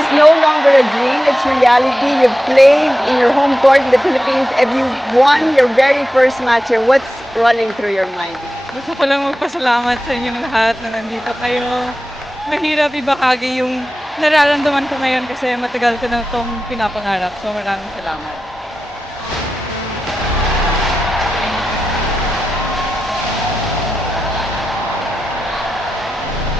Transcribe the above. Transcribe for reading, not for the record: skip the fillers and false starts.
is no longer a dream, it's reality. You've played in your home court in the Philippines and you won your very first match here. What's running through your mind? Gusto ko lang magpasalamat sa inyong lahat na nandito kayo. Mahirap ibahagi yung nararamdaman ko ngayon kasi matagal ko na itong pinapangarap. So maraming salamat.